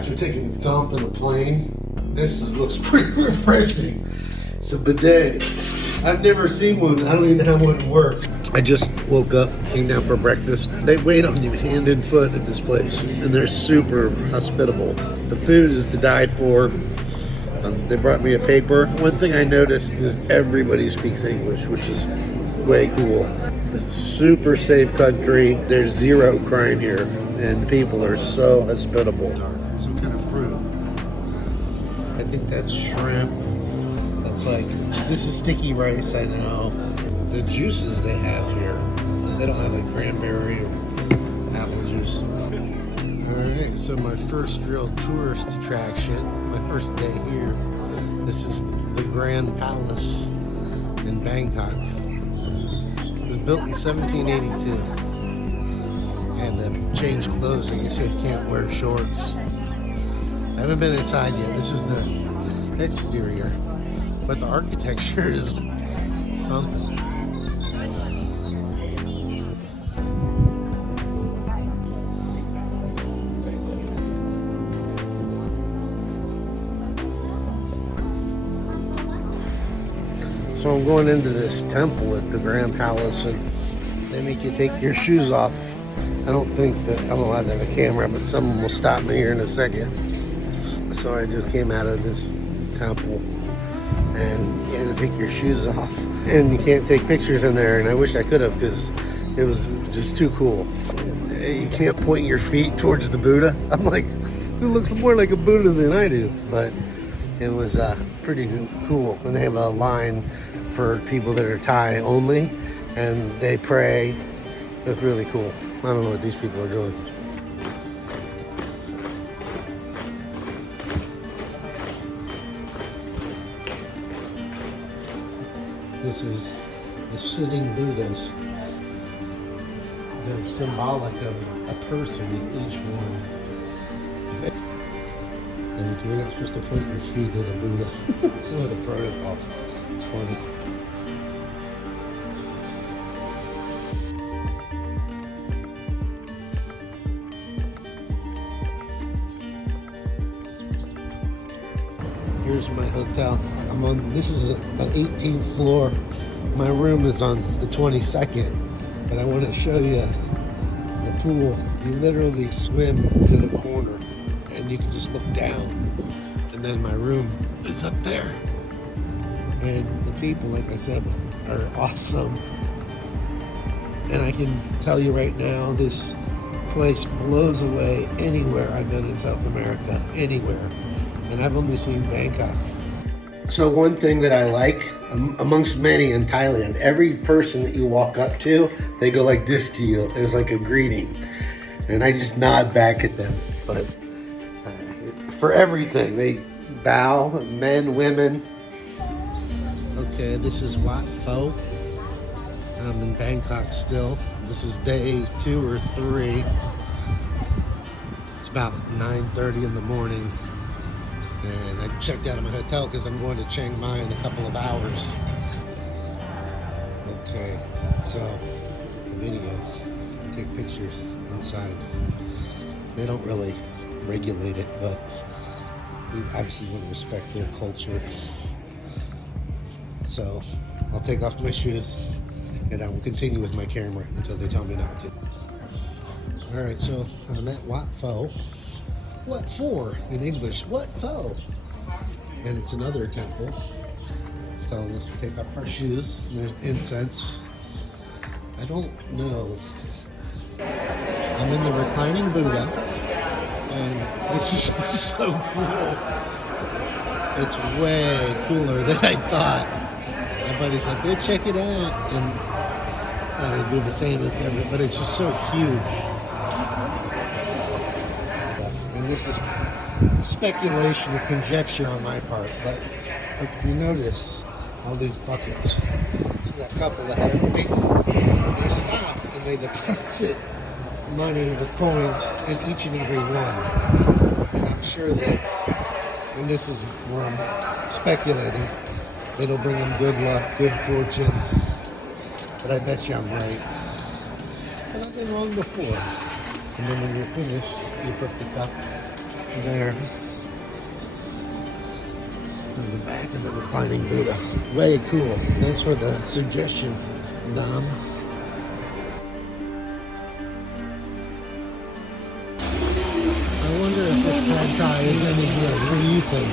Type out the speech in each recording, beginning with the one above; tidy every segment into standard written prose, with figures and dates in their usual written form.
after taking a dump in a plane. Looks pretty refreshing. It's a bidet. I've never seen one. I don't even know how one works. I just woke up, came down for breakfast. They wait on you hand and foot at this place, and they're super hospitable. The food is to die for. They brought me a paper. One thing I noticed is everybody speaks English, which is way cool. Super safe country. There's zero crime here, and people are so hospitable. Some kind of fruit. I think that's shrimp. That's like, this is sticky rice, I know. The juices they have here, they don't have like cranberry or apple juice. Alright, so my first real tourist attraction, my first day here, this is the Grand Palace in Bangkok. It was built in 1782. And to change clothes, I guess you can't wear shorts. I haven't been inside yet. This is the exterior. But the architecture is something. So I'm going into this temple at the Grand Palace, and they make you take your shoes off. I don't think that I'm allowed to have a camera, but someone will stop me here in a second. So I just came out of this temple, and you had to take your shoes off. And you can't take pictures in there, and I wish I could have, because it was just too cool. You can't point your feet towards the Buddha. I'm like, who looks more like a Buddha than I do? But it was pretty cool. And they have a line for people that are Thai only, and they pray. It's really cool. I don't know what these people are doing. This is the sitting Buddhas. They're symbolic of a person, each one. And you're not supposed to point your feet at a Buddha. It's some of the protocol. It's funny. Here's my hotel. This is the 18th floor. My room is on the 22nd, but I want to show you the pool. You literally swim to the corner, and you can just look down. And then my room is up there. And the people, like I said, are awesome. And I can tell you right now, this place blows away anywhere I've been in South America, anywhere. And I've only seen Bangkok. So one thing that I like, amongst many in Thailand, every person that you walk up to, they go like this to you. It's like a greeting. And I just nod back at them. But for everything, they bow, men, women. Okay, this is Wat Pho. I'm in Bangkok still. This is day 2 or 3. It's about 9:30 in the morning. And I checked out of my hotel because I'm going to Chiang in a couple of hours. Okay, so the video, take pictures inside. They don't really regulate it, but we obviously want to respect their culture. So I'll take off my shoes and I will continue with my camera until they tell me not to. All right, so I'm at Wat Pho. What for in English? What for? And it's another temple telling us to take off our shoes. There's incense. I don't know. I'm in the reclining Buddha, and this is just so cool. It's way cooler than I thought. My buddy's like, go check it out, and they do the same as ever, but it's just so huge. This is speculation or conjecture on my part, but if you notice all these buckets, see that couple that had everything, they stop and they deposit money or coins in each and every one. And I'm sure that, and this is where I'm speculating, it'll bring them good luck, good fortune, but I bet you I'm right. But I've been wrong before. And then when you're finished, you put the cup there. In the back is a reclining Buddha. Way cool. Thanks for the suggestion, Dom. I wonder if this pad thai is any good. What do you think?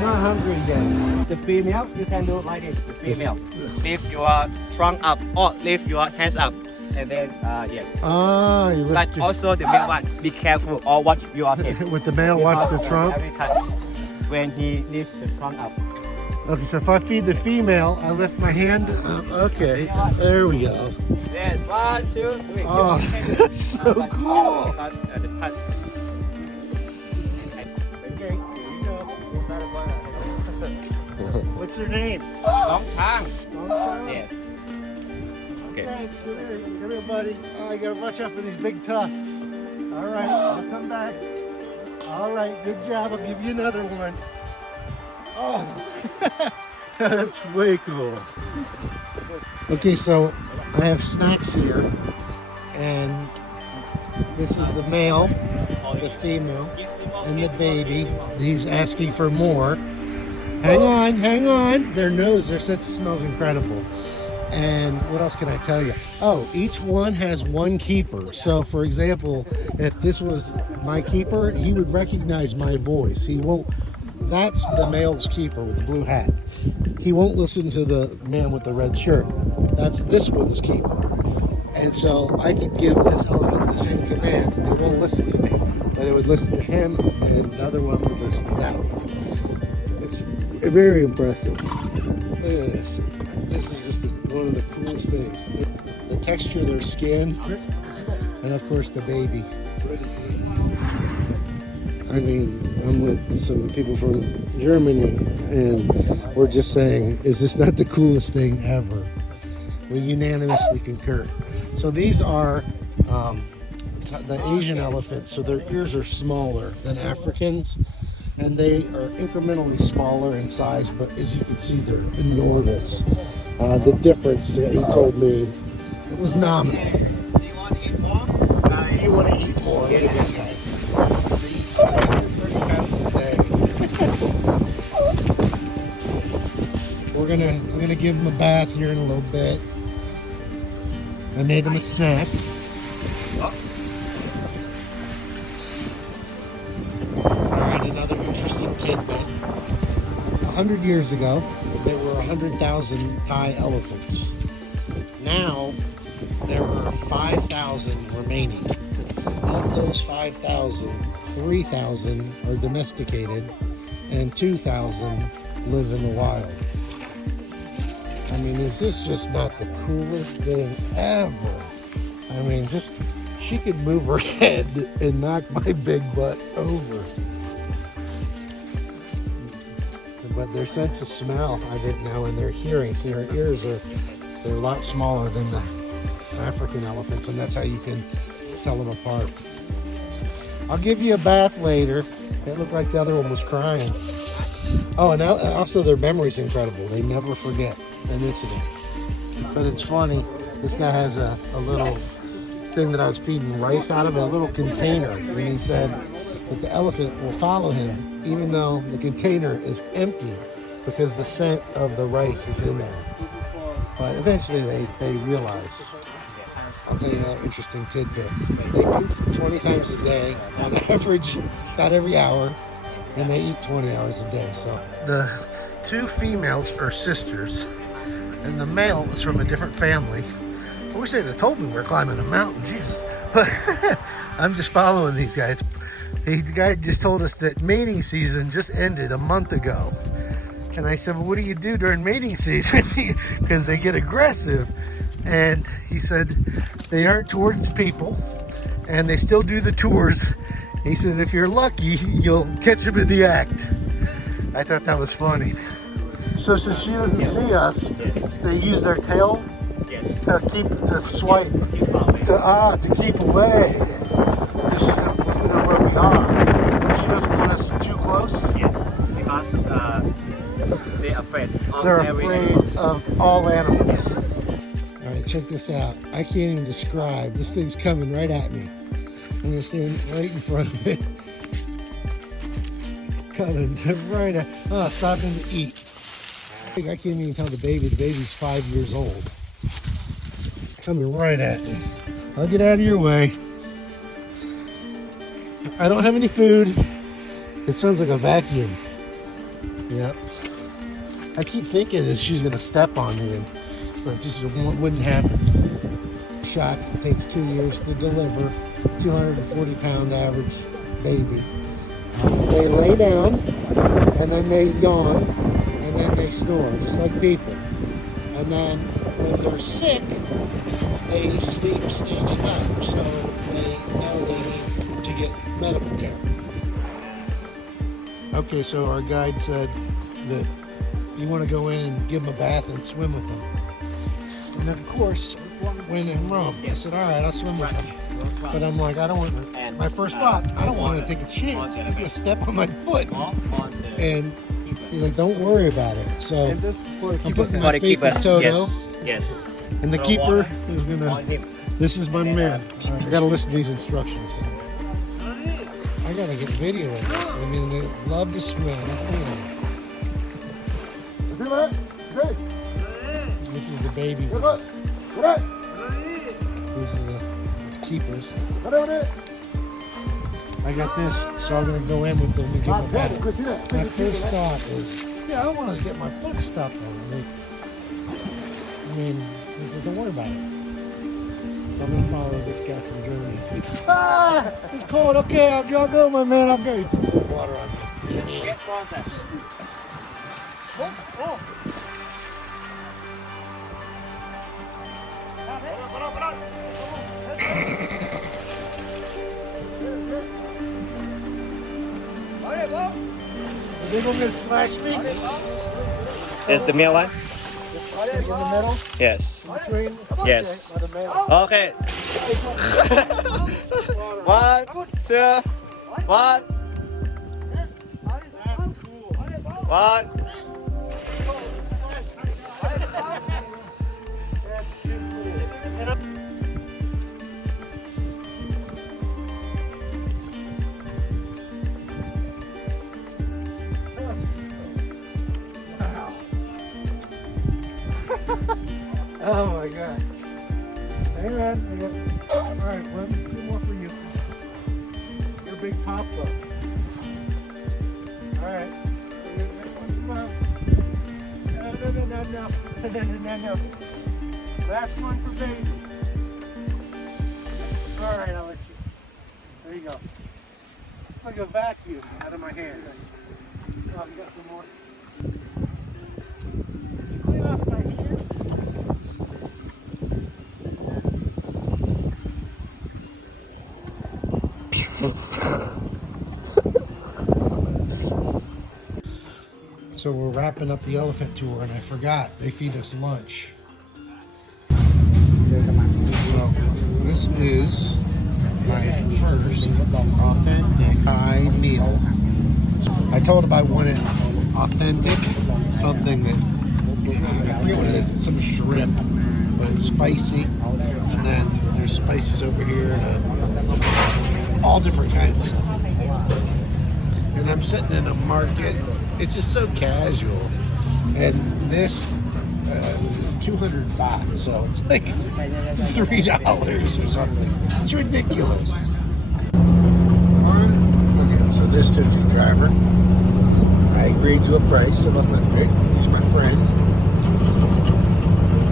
Not hungry yet. The female, you can do it like this. The female, lift your trunk up or lift your hands up, and then yes. Ah, you But also the male one, be careful or watch your head. with the male, watch the trunk. Every time when he lifts the trunk up. Okay, so if I feed the female, I lift my hand up. Okay, there we go. Yes, 1, 2, 3. Oh, that's so cool. The touch. Okay, here you go. What's her name? Long Chiang. Long Yes. Okay. Come here, buddy. Oh, you gotta watch out for these big tusks. All right, I'll come back. All right, good job. I'll give you another one. Oh, that's way cool. Okay, so I have snacks here, and this is the male, the female, and the baby. He's asking for more. Hang on, hang on. Their sense of smell is incredible. And what else can I tell you? Oh, each one has one keeper. So for example, if this was my keeper, he would recognize my voice. He won't, that's the male's keeper with the blue hat. He won't listen to the man with the red shirt. That's this one's keeper. And so I could give this elephant the same command. It won't listen to me, but it would listen to him, and the other one would listen to that one. It's very impressive. Look at this. This is just one of the coolest things. The texture of their skin, and of course the baby. I mean, I'm with some people from Germany, and we're just saying, is this not the coolest thing ever? We unanimously concur. So these are the Asian elephants, so their ears are smaller than Africans, and they are incrementally smaller in size, but as you can see, they're enormous. The difference, he told me, it was nominal. Do you want to eat more? You want to eat more? Look at this, guys. They eat 30 pounds a day. I'm gonna give him a bath here in a little bit. I made him a snack. Alright, another interesting tidbit. 100 years ago, there were 100,000 Thai elephants. Now, there are 5,000 remaining. Of those 5,000, 3,000 are domesticated, and 2,000 live in the wild. I mean, is this just not the coolest thing ever? I mean, she could move her head and knock my big butt over. But their sense of smell, I didn't know, and their hearing. See, her ears they're a lot smaller than the African elephants, and that's how you can tell them apart. I'll give you a bath later. It looked like the other one was crying. Oh, and also their memory's incredible. They never forget an incident. But it's funny, this guy has a little thing that I was feeding rice out of, a little container, and he said that the elephant will follow him even though the container is empty because the scent of the rice is in there. But eventually they realize. I'll tell you another interesting tidbit. They poop 20 times a day, on average about every hour, and they eat 20 hours a day. So the two females are sisters, and the male is from a different family. I wish they'd have told me we're climbing a mountain, Jesus. But I'm just following these guys. The guy just told us that mating season just ended a month ago. And I said, well, what do you do during mating season? Because they get aggressive. And he said they aren't towards people, and they still do the tours. He says if you're lucky, you'll catch them in the act. I thought that was funny. So since she doesn't see us, they use their tail to swipe, to keep away. she's gonna listen to where we are. She doesn't want us too close. Yes, because they're afraid of They're every afraid animal. of all animals. All right, check this out. I can't even describe. This thing's coming right at me. I'm gonna stand right in front of it. Coming right at. Oh, stopping to eat. I can't even tell the baby. The baby's 5 years old. Coming right at me. I'll get out of your way. I don't have any food. It sounds like a vacuum. Yep. I keep thinking that she's gonna step on me, and so it just wouldn't happen. Shock takes 2 years to deliver. 240-pound average baby. They lay down, and then they yawn, and then they snore, just like people. And then when they're sick, they sleep standing up, so they know they need to get medical care. Okay, so our guide said that you want to go in and give them a bath and swim with them. And of course, when in Rome, I said, all right, I'll swim with them. But I'm like, I don't want to, my first thought, I don't want to take a chance. He's going to step on my foot. And he's like, don't worry about it. So I'm putting my faith in Toto. Yes. And the keeper is going to, this is my man. Right, I got to listen to these instructions. I got to get video of this. I mean, they love to swim. This is the baby. These are the keepers. I got this, so I'm going to go in with them and give them a bath. My first thought is, yeah, I don't want to get my foot stuck on it. I mean, this is, don't worry about it. So I'm going to follow this guy from Germany. Ah! It's cold. Okay, I'll go, my man. I'll go. You put some water on me. Get contact. Oh. Are they going to smash me? There's the male one? In the middle? Yes. Between? Yes. Okay, the male. Okay. 1, 2, 1. 1. Oh my God. Hang on. All right, two more for you. You're a big pop though. All right. Come on. No. Last one for baby. All right, I'll let you. There you go. It's like a vacuum out of my hand. Oh, you got some more. Clean off my hands. So we're wrapping up the elephant tour, and I forgot they feed us lunch. So this is my first authentic Thai meal. I told him I wanted authentic, something that I forget what it is. It's some shrimp, but it's spicy, and then there's spices over here, and all different kinds. And I'm sitting in a market. It's just so casual, and this is 200 baht, so it's like $3 or something. It's ridiculous. Okay, so this tuk-tuk driver, I agreed to a price of 100. He's my friend.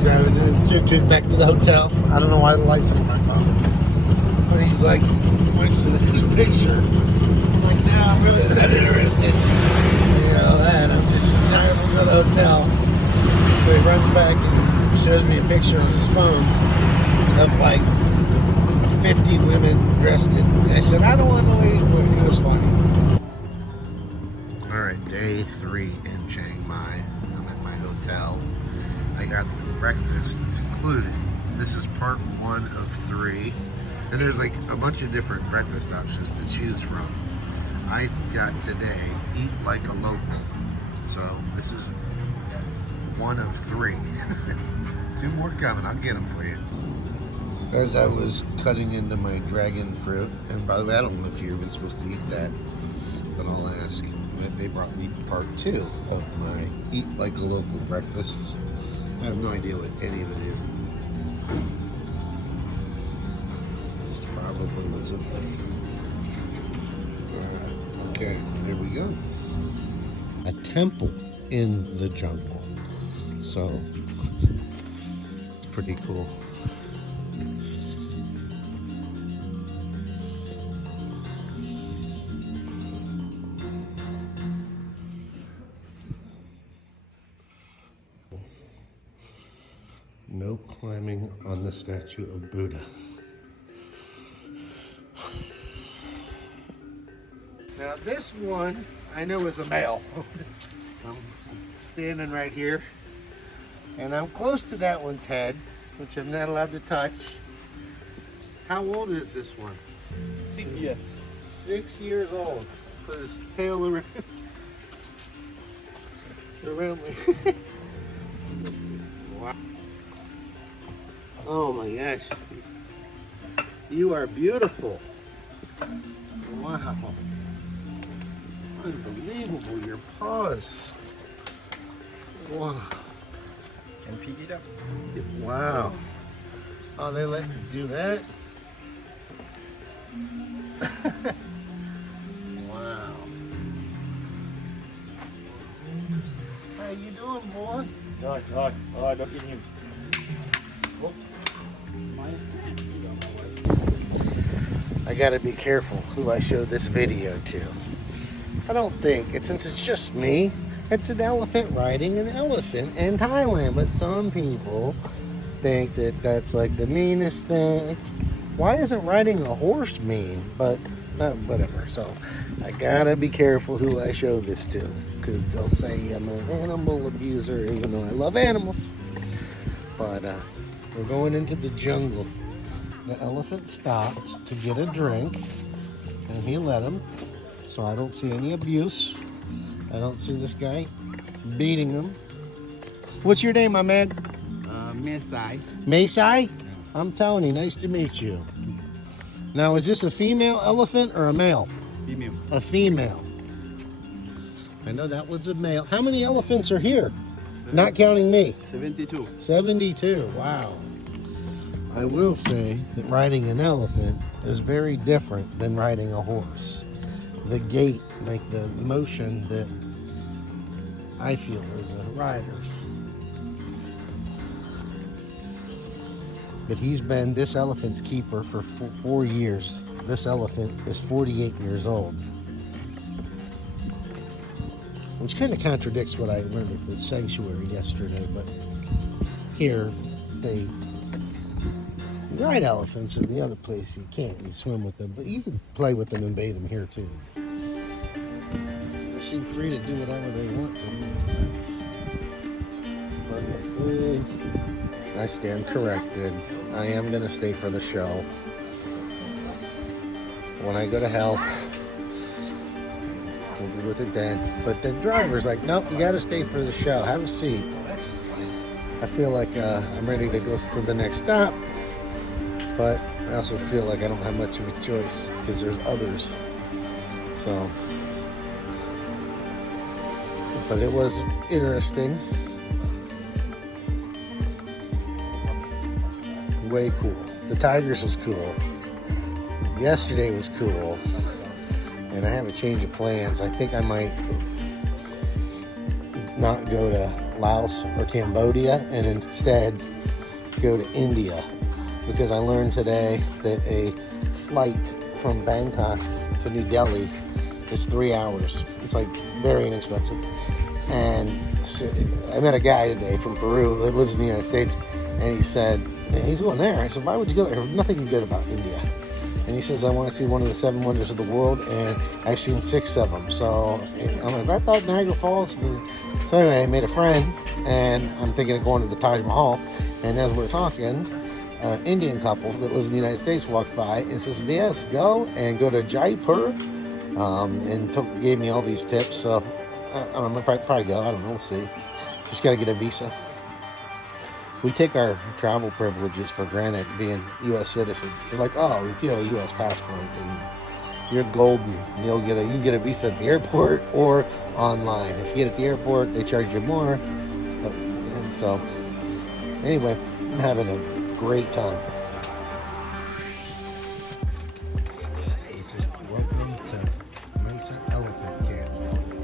Driving the tuk-tuk back to the hotel. I don't know why the lights on my phone, but he's like, points to his picture. I'm like, no, I'm really not interested. That I'm just tired of the hotel. So he runs back and shows me a picture on his phone of like 50 women dressed in. And I said, I don't want to leave. It was fine. Alright, day 3 in Chiang Mai. I'm at my hotel. I got breakfast. It's included. This is part 1 of 3. And there's like a bunch of different breakfast options to choose from. I got today, eat like a local. So this is one of 3. 2 more coming, I'll get them for you. As I was cutting into my dragon fruit, and by the way, I don't know if you're even supposed to eat that, but I'll ask. They brought me part 2 of my eat like a local breakfast. I have no idea what any of it is. This is probably the zip. Okay, there we go. A temple in the jungle. So, it's pretty cool. No climbing on the statue of Buddha. Now this one, I know is a male. I'm standing right here, and I'm close to that one's head, which I'm not allowed to touch. How old is this one? 6 years. 6 years old. Put his tail around me. Wow. Oh my gosh. You are beautiful. Wow. Unbelievable, your paws. Wow. And pick it up. Wow. Oh, they let you do that? Wow. How you doing, boy? Rồi, don't eat him. I gotta be careful who I show this video to. I don't think, since it's just me, it's an elephant riding an elephant in Thailand. But some people think that that's like the meanest thing. Why isn't riding a horse mean? But whatever. So I gotta be careful who I show this to, because they'll say I'm an animal abuser, even though I love animals. But we're going into the jungle. The elephant stopped to get a drink, and he let him. So I don't see any abuse. I don't see this guy beating him. What's your name, my man? Mesai. Mesai? I'm telling you, nice to meet you. Now, is this a female elephant or a male? Female. A female. I know that was a male. How many elephants are here? Not counting me. 72. 72, wow. I will say that riding an elephant is very different than riding a horse. The gait, like the motion that I feel as a rider. But he's been this elephant's keeper for 4 years. This elephant is 48 years old. Which kind of contradicts what I learned at the sanctuary yesterday, but here they ride elephants, and the other place you can't. You swim with them, but you can play with them and bathe them here too. They seem free to do whatever they want to. But I stand corrected. I am going to stay for the show. When I go to hell, we'll be with it then. But the driver's like, nope, you got to stay for the show. Have a seat. I feel like I'm ready to go to the next stop. But I also feel like I don't have much of a choice because there's others. So, but it was interesting. Way cool. The tigers was cool. Yesterday was cool. And I have a change of plans. I think I might not go to Laos or Cambodia and instead go to India. Because I learned today that a flight from Bangkok to New Delhi is 3 hours. It's like very inexpensive. And so I met a guy today from Peru that lives in the United States, and he said, he's going there. I said, why would you go there? Nothing good about India. And he says, I want to see one of the 7 wonders of the world, and I've seen 6 of them. So I'm like, I thought Niagara Falls. So anyway, I made a friend, and I'm thinking of going to the Taj Mahal. And as we're talking, Indian couple that lives in the United States walked by and says, yes, go to Jaipur, and gave me all these tips. So I don't know, probably go. I don't know, we'll see. Just got to get a visa. We take our travel privileges for granted, being U.S. citizens. They're like, oh, if you have a U.S. passport, then you're golden. You can get a visa at the airport or online. If you get it at the airport, they charge you more. And so, anyway, I'm having a great time. This is welcome to Mesa Elephant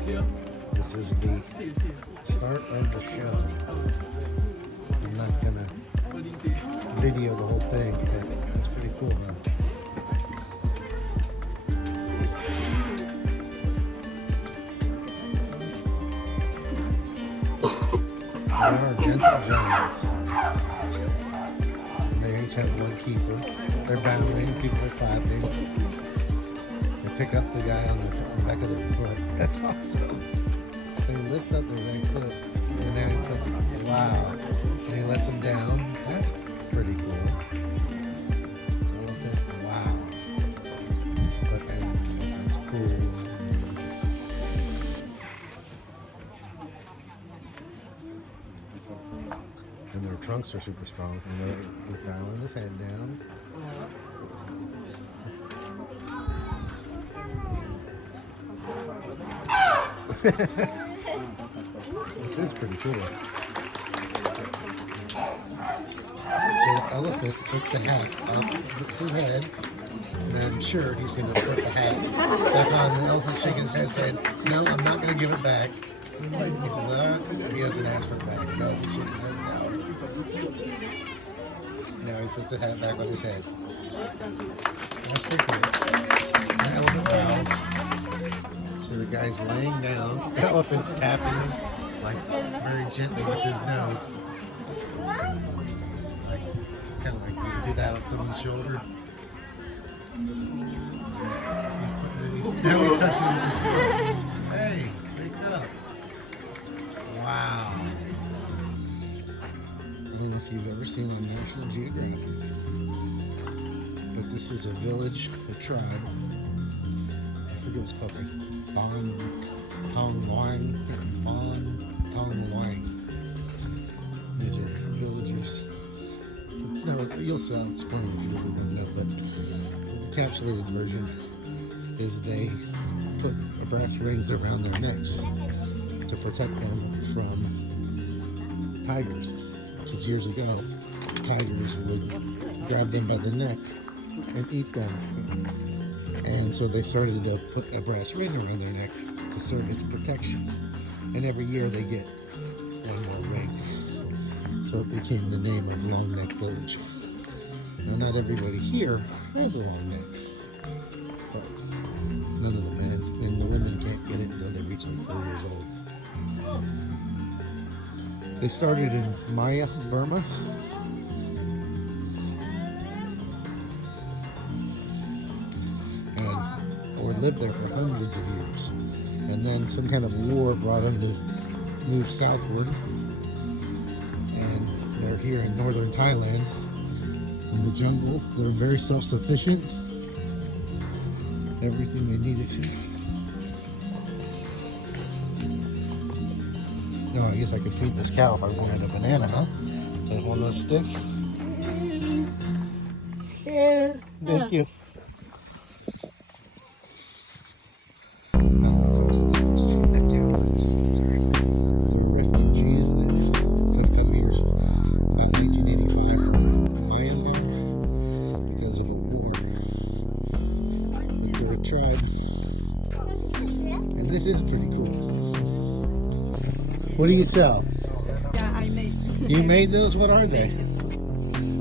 Camp. This is the start of the show. I'm not gonna video the whole thing, but it's pretty cool, though. They are gentle giants. They each have one keeper. They're bowing, people are clapping. They pick up the guy on the back of their foot. That's awesome. They lift up their right foot, and then he puts, wow. And he lets them down. That's pretty cool. Wow. But that's cool. And their trunks are super strong. And he's bowing his head down. This is pretty cool. So the elephant took the hat off his head, and I'm sure he's going to put the hat back on. The elephant shaking his head saying, no, I'm not going to give it back. He says, he hasn't asked for it back. The elephant shook his head no. Now he puts the hat back on his head. That's pretty cool. The elephant bows. So the guy's laying down. The elephant's tapping him like very gently with his nose. Kind of like you do that on someone's shoulder. Now he's touching his foot. Hey, wake up. Wow. I don't know if you've ever seen on National Geographic, but this is a village, a tribe. I forget what it's called, like Tong Wang. These are villagers. It's never, you'll see, I'll explain if you really don't know, but the encapsulated version is they put brass rings around their necks to protect them from tigers. Because years ago, tigers would grab them by the neck and eat them. And so they started to put a brass ring around their neck to serve as protection. And every year they get one more ring. So it became the name of Long Neck Village. Now not everybody here has a long neck, but none of the men and the women can't get it until they reach like 4 years old. They started in Maya, Burma. Or lived there for hundreds of years. And then some kind of war brought them to move southward. And they're here in northern Thailand, in the jungle. They're very self-sufficient. Everything they needed to. No, I guess I could feed this cow if I wanted a banana, huh? Can I hold on a stick? Yeah. Thank you. And this is pretty cool. What do you sell? Yeah, I made. You made those? What are they?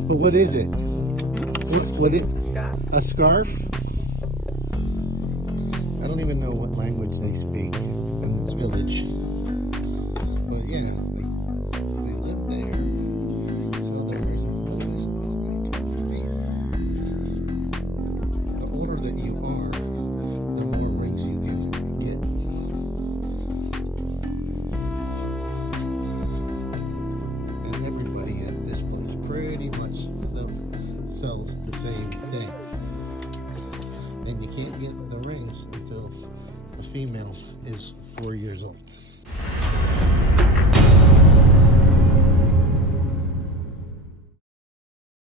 But what is it? What is a scarf? I don't even know what language they speak in this village. But yeah, they live there. So there's a bonus in this thing. The older that you are, the more rings you can get. And everybody at this place pretty much, sells the same thing. And you can't get the rings until the female is 4 years old.